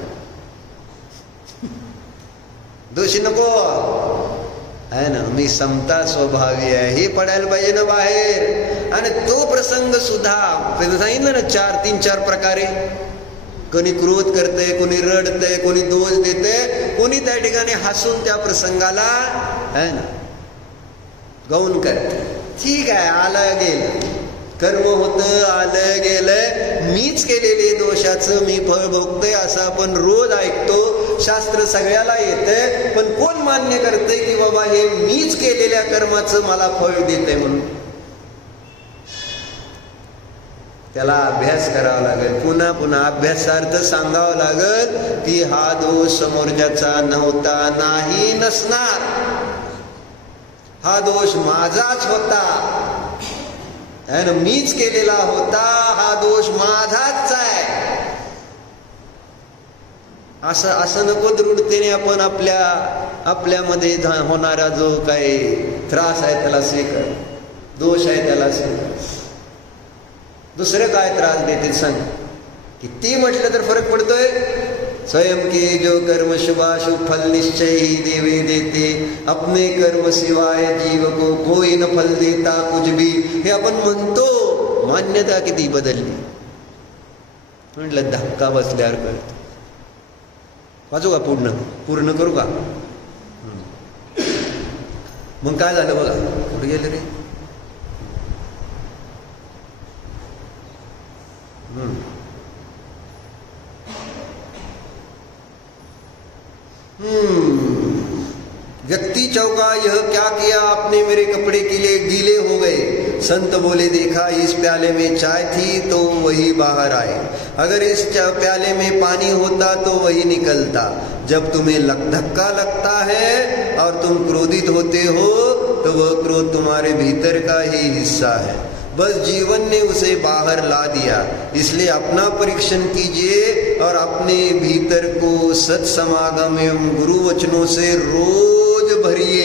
दोषी नको आहे ना, मी समता स्वभावी आहे हे पडायला पाहिजे ना बाहेर. आणि तो प्रसंग सुद्धा सांगितलं ना, 3-4 प्रकारे. कोणी क्रोध करते, कोणी रडते, कोणी दोष देते, कोणी त्या ठिकाणी हसून त्या प्रसंगाला आहे ना गौन करते. ठीक आहे, आलं गेलं, कर्म होतं, आलं गेलं, मीच केलेले दोषाचं मी फळ भोगतोय असं आपण रोज ऐकतो. शास्त्र सगळ्याला येतंय, पण कोण मान्य करते की बाबा हे मीच केलेल्या कर्माचं मला फळ देते म्हणून? त्याला अभ्यास करावा लागेल, पुन्हा पुन्हा अभ्यासार्थ सांगावं लागेल की हा दोष समोरच्याचा नव्हता, नाही, नसणार, हा दोष माझाच होता, मीच केलेला होता, हा दोष माझाच आहे. असं नको दृढतेने आपण आपल्यामध्ये होणारा जो काही त्रास आहे त्याला स्वीकार, दोष आहे त्याला स्वीकार. दुसरं काय त्रास देते सांग? किती म्हटलं तर फरक पडतोय. स्वयं के जो कर्म शुभाशुभ फल निश्चय ही देवे देते, अपने कर्म सिवाय जीव को कोई न फल देता कुछ भी, हे आपण म्हणतो. मान्यता किती बदलली. म्हटलं धक्का बसल्यावर कळतं. वाचू का पूर्ण करू का? मग काय झालं बघा, कुठे गेलं रे? व्यक्ति चौंका, यह क्या किया आपने, मेरे कपड़े गीले हो गए. संत बोले, देखा इस प्याले में चाय थी तो वही बाहर आए, अगर इस प्याले में पानी होता तो वही निकलता. जब तुम्हें धक्का लगता है और तुम क्रोधित होते हो तो वह क्रोध तुम्हारे भीतर का ही हिस्सा है. बस जीवन ने उसे बाहर ला दिया. इसलिए अपना परीक्षण कीजिए और अपने भीतर को सत्समागम एवं गुरु वचनों से रोज भरिए.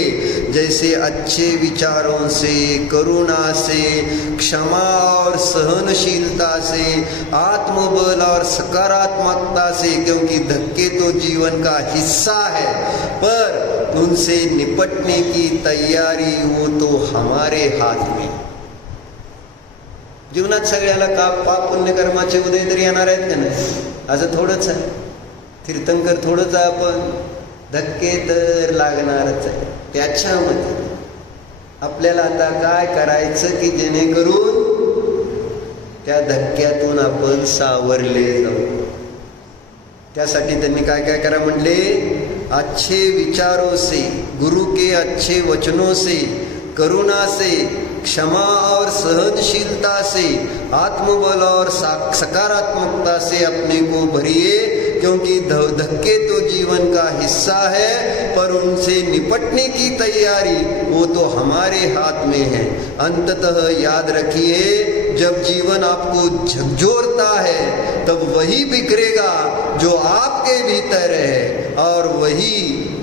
जैसे अच्छे विचारों से, करुणा से, क्षमा और सहनशीलता से, आत्मबल और सकारात्मकता से, क्योंकि धक्के तो जीवन का हिस्सा है, पर उनसे निपटने की तैयारी वो तो हमारे हाथ में. जीवनात सगळ्याला पाप पुण्य कर्माचे उदय तरी येणार आहेत का नाही? असं थोडंच आहे. तीर्थंकर थोडंच आहे, आपण धक्के तर लागणारच आहे. त्याच्यामध्ये आपल्याला आता काय करायचं की जेणेकरून त्या धक्क्यातून आपण सावरले जाऊ. त्यासाठी त्यांनी काय काय करा म्हणले? अच्छे विचारों से, गुरु के अच्छे वचनों से, करुणा से, क्षमा और सहनशीलता से, आत्मबल और सकारात्मकता से अपने को भरिए, क्योंकि धक्के तो जीवन का हिस्सा है, पर उनसे निपटने की तैयारी वो तो हमारे हाथ में है. अंततः याद रखिए, जब जीवन आपको झकझोरता है तब वही बिखरेगा जो आपके भीतर है, और वही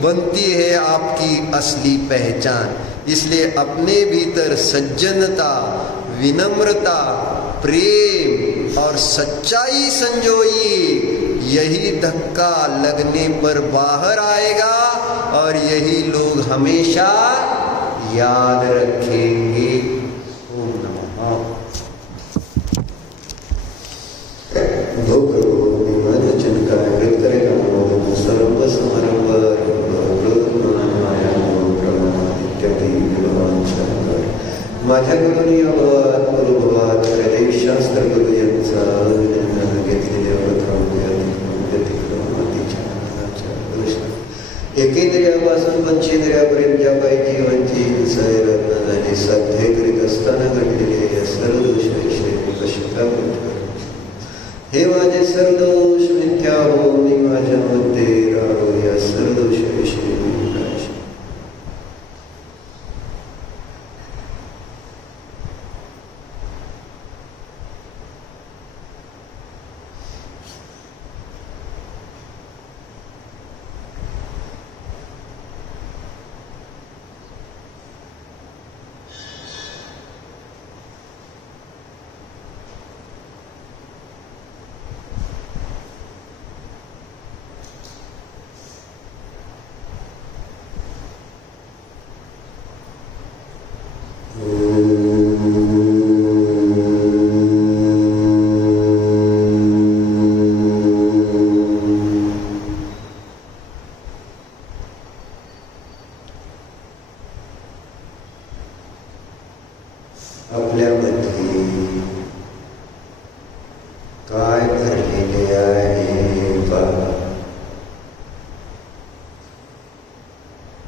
बनती है आपकी असली पहचान. इसलिए अपने भीतर सज्जनता, विनम्रता, प्रेम और सच्चाई संजोइए. यही धक्का लगने पर बाहर आएगा और यही लोग हमेशा याद रखेंगे. ओम नमः. माझ्या गुरुनी अभावात गुरुभावात शास्त्र गुरु यांचा घेतलेल्या एकेंद्रियापासून पंचेंद्रियापर्यंत ज्या काही जीवांची सैरत्न झाली साध्य करीत असताना घडलेले या सर्व दोषाविषयी पश्चाताप. हे माझे सर्व दोष मिथ्या हो, मी माझ्यामध्ये राहो. या सर्व दोषाविषयी काय भरलेले आहे पहा.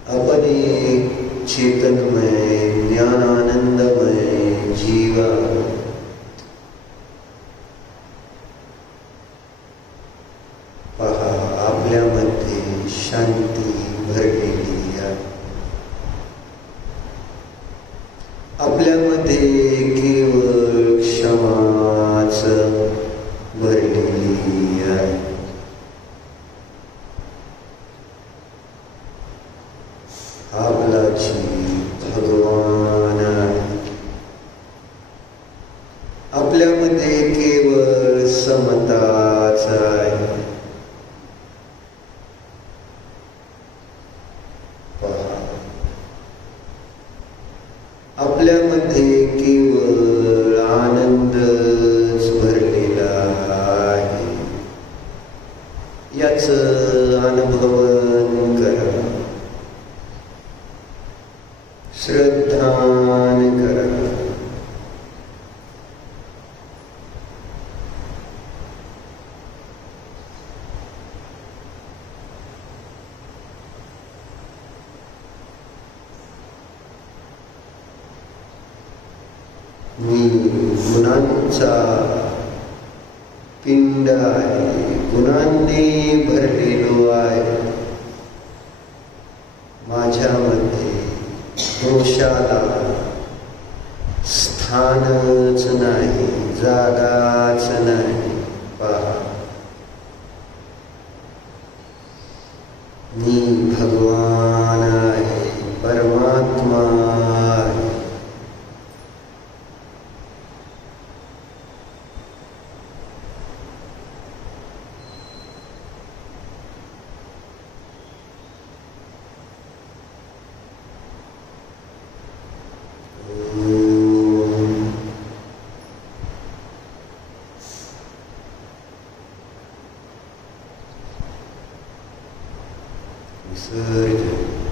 आपण एक चेतनमय, ज्ञानानंदमय जीवा. पहा, आपल्यामध्ये शांती भरलेली आहे. आपल्यामध्ये केवळ क्षमाच भरलेली आहे. आपला जीव भगवान आहे. आपल्यामध्ये केवळ समताच आहे. पहा, आपल्यामध्ये केवळ आनंद त्याचं अनुभवन करा, श्रद्धान करा. मी गुणांचा पिंड आहे, गुणांनी भरलेलो आहे. माझ्यामध्ये दोषाला स्थानच नाही, जागाच नाही. पहा, मी भगवान आहे, परमात्मा आहे. विसर्जन.